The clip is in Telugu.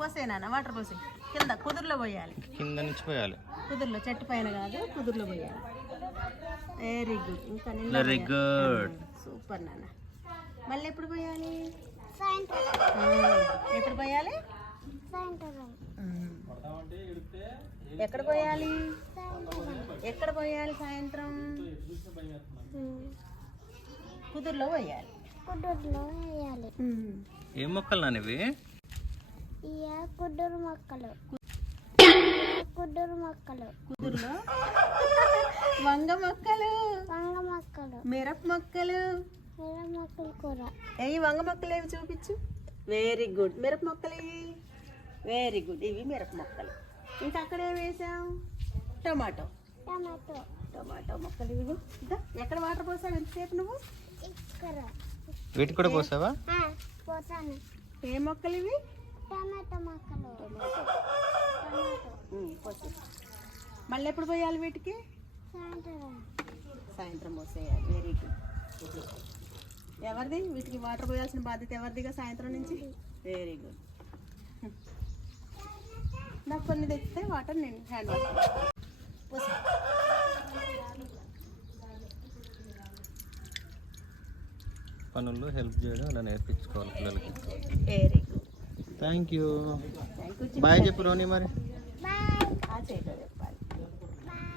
పోసే నాన్న వాటర్ పోసే కింద కుదురులో పోయాలి. కింద నుంచి పోయాలి. కుదురులో చెట్టు పైన కాదు కుదురులో పోయాలి. Very good. ఇంకా వెరీ గుడ్. సూపర్ నాన్న. మళ్ళీ ఎప్పుడు పోయాలి? సాయంత్రం. ఎప్పుడు పోయాలి? సాయంత్రం. ఎక్కడ పోయాలి? ఎక్కడ పోయాలి సాయంత్రం? కుదురులో పోయాలి. కుదురులో వేయాలి. ఏం మొక్కలు నానివి? ఇయ కుదురు మొక్కలు. కుదురు మొక్కలు. కుదురులో వంగ మొక్కలు, వంగ మొక్కలు, మిరప మొక్కలు. మిరప మొక్కలు కూర. ఏవి వంగ మొక్కలు ఏవి చూపించు. Very good. మిరప మొక్కలు ఇవి. Very good. ఇవి మిరప మొక్కలు. ఇంకా అక్కడ ఏం వేసాం? టమాటో. టమాటో. టమాటో మొక్కలు ఇవి. ఇంకా ఎక్కడ వాటర్ పోసావు ఎంతసేపు నువ్వు? ఇక్కడ. వీటికి కూడా పోసావా? పోసాను. ఏ మొక్కలు ఇవి? టమాటో మొక్కలు. టమాటో. పోసే. మళ్ళీ ఎప్పుడు పోయాలి వీటికి? సాయంత్రం. సాయంత్రం పోసేయాలి. Very good. ఎవరిది వీటికి వాటర్ పోయాల్సిన బాధ్యత ఎవరిదిగా సాయంత్రం నుంచి? Very good. నాకు కొన్ని తెచ్చితే వాటర్ నేను హ్యాండ్ వాష్ పోసే. పనుల్లో హెల్ప్ చేయడం అలా నేర్పించుకోవాలి పిల్లలకి. Very good. Thank you. Thank you. Bye చెప్పు రోని మరి. బాయ్. ఆ చేయటం చెప్పాలి. బాయ్.